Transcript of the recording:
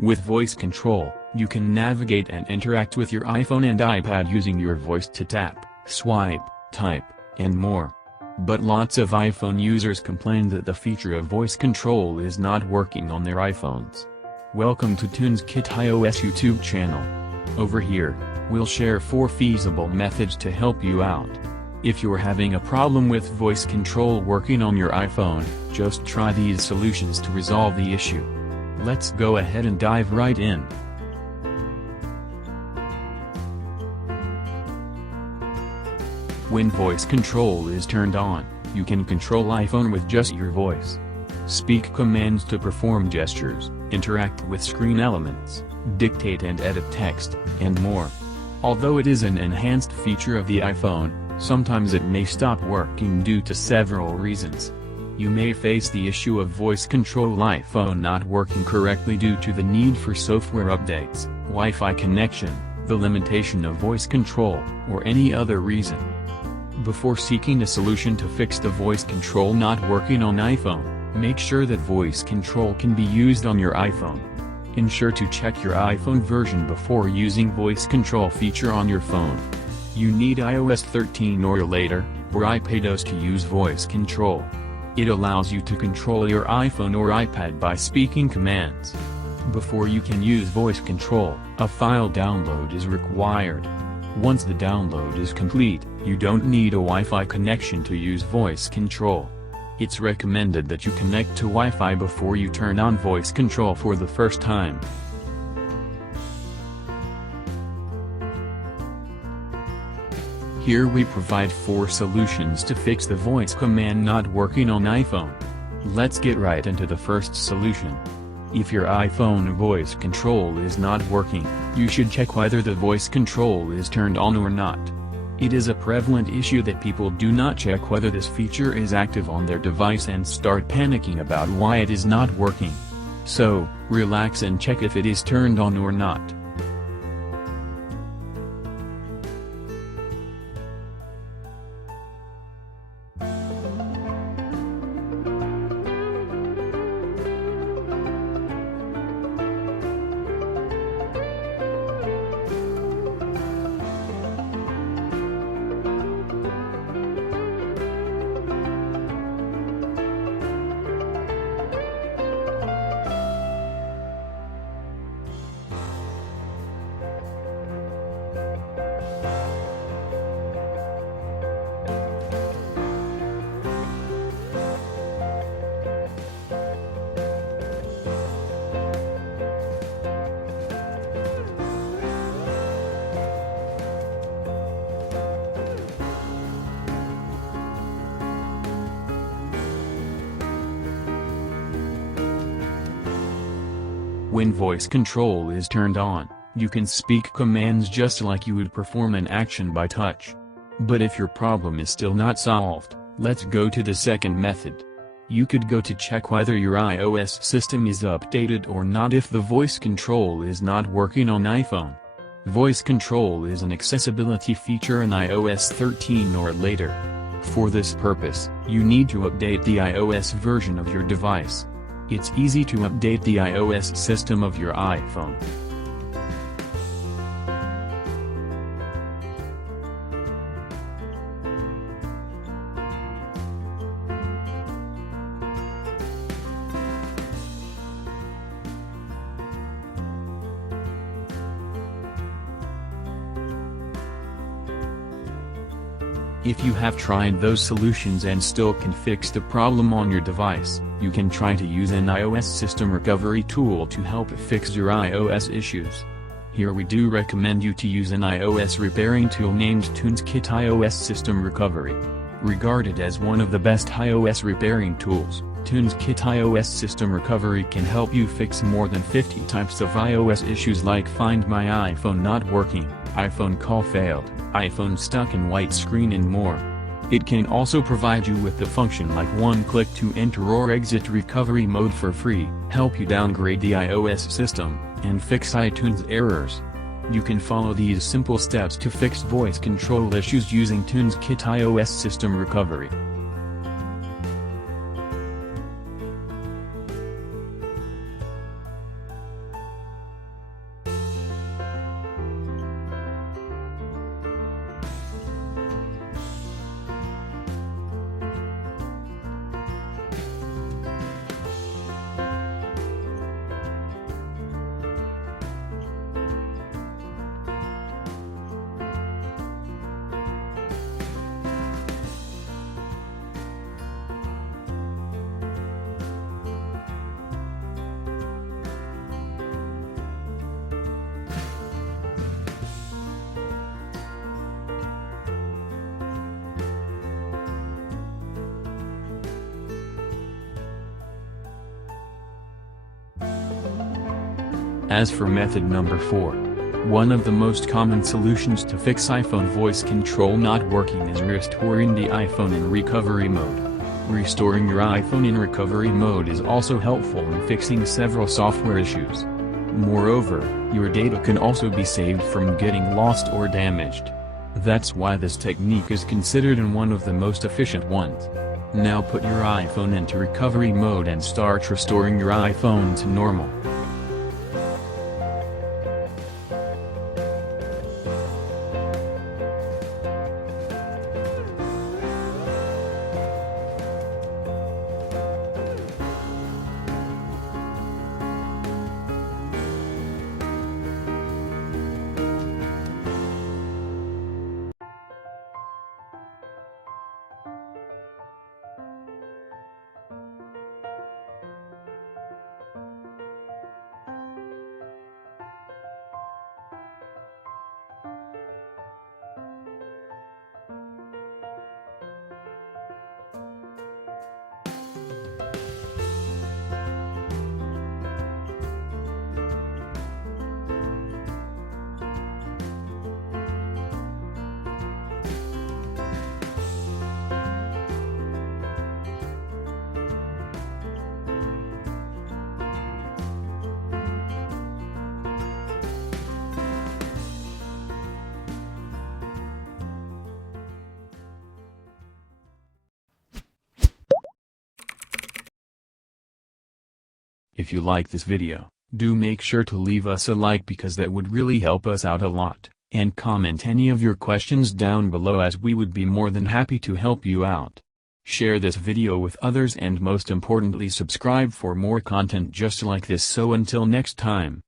With voice control, you can navigate and interact with your iPhone and iPad using your voice to tap, swipe, type, and more. But lots of iPhone users complain that the feature of voice control is not working on their iPhones. Welcome to TunesKit iOS YouTube channel. Over here, we'll share 4 feasible methods to help you out. If you're having a problem with voice control working on your iPhone, just try these solutions to resolve the issue. Let's go ahead and dive right in. When voice control is turned on, you can control iPhone with just your voice. Speak commands to perform gestures, interact with screen elements, dictate and edit text, and more. Although it is an enhanced feature of the iPhone, sometimes it may stop working due to several reasons. You may face the issue of voice control iPhone not working correctly due to the need for software updates, Wi-Fi connection, the limitation of voice control, or any other reason. Before seeking a solution to fix the voice control not working on iPhone, make sure that voice control can be used on your iPhone. Ensure to check your iPhone version before using voice control feature on your phone. You need iOS 13 or later, or iPadOS to use voice control. It allows you to control your iPhone or iPad by speaking commands. Before you can use voice control, a file download is required. Once the download is complete, you don't need a Wi-Fi connection to use voice control. It's recommended that you connect to Wi-Fi before you turn on voice control for the first time. Here we provide 4 solutions to fix the voice command not working on iPhone. Let's get right into the first solution. If your iPhone voice control is not working, you should check whether the voice control is turned on or not. It is a prevalent issue that people do not check whether this feature is active on their device and start panicking about why it is not working. So, relax and check if it is turned on or not. When voice control is turned on, you can speak commands just like you would perform an action by touch. But if your problem is still not solved, let's go to the second method. You could go to check whether your iOS system is updated or not if the voice control is not working on iPhone. Voice control is an accessibility feature in iOS 13 or later. For this purpose, you need to update the iOS version of your device. It's easy to update the iOS system of your iPhone. If you have tried those solutions and still can fix the problem on your device, you can try to use an iOS system recovery tool to help fix your iOS issues. Here we do recommend you to use an iOS repairing tool named TunesKit iOS System Recovery. Regarded as one of the best iOS repairing tools, TunesKit iOS System Recovery can help you fix more than 50 types of iOS issues like Find My iPhone not working, iPhone call failed, iPhone stuck in white screen and more. It can also provide you with the function like one click to enter or exit recovery mode for free, help you downgrade the iOS system, and fix iTunes errors. You can follow these simple steps to fix voice control issues using TunesKit iOS System Recovery. As for method number 4. One of the most common solutions to fix iPhone voice control not working is restoring the iPhone in recovery mode. Restoring your iPhone in recovery mode is also helpful in fixing several software issues. Moreover, your data can also be saved from getting lost or damaged. That's why this technique is considered one of the most efficient ones. Now put your iPhone into recovery mode and start restoring your iPhone to normal. If you like this video, do make sure to leave us a like because that would really help us out a lot, and comment any of your questions down below as we would be more than happy to help you out. Share this video with others and most importantly subscribe for more content just like this. So until next time.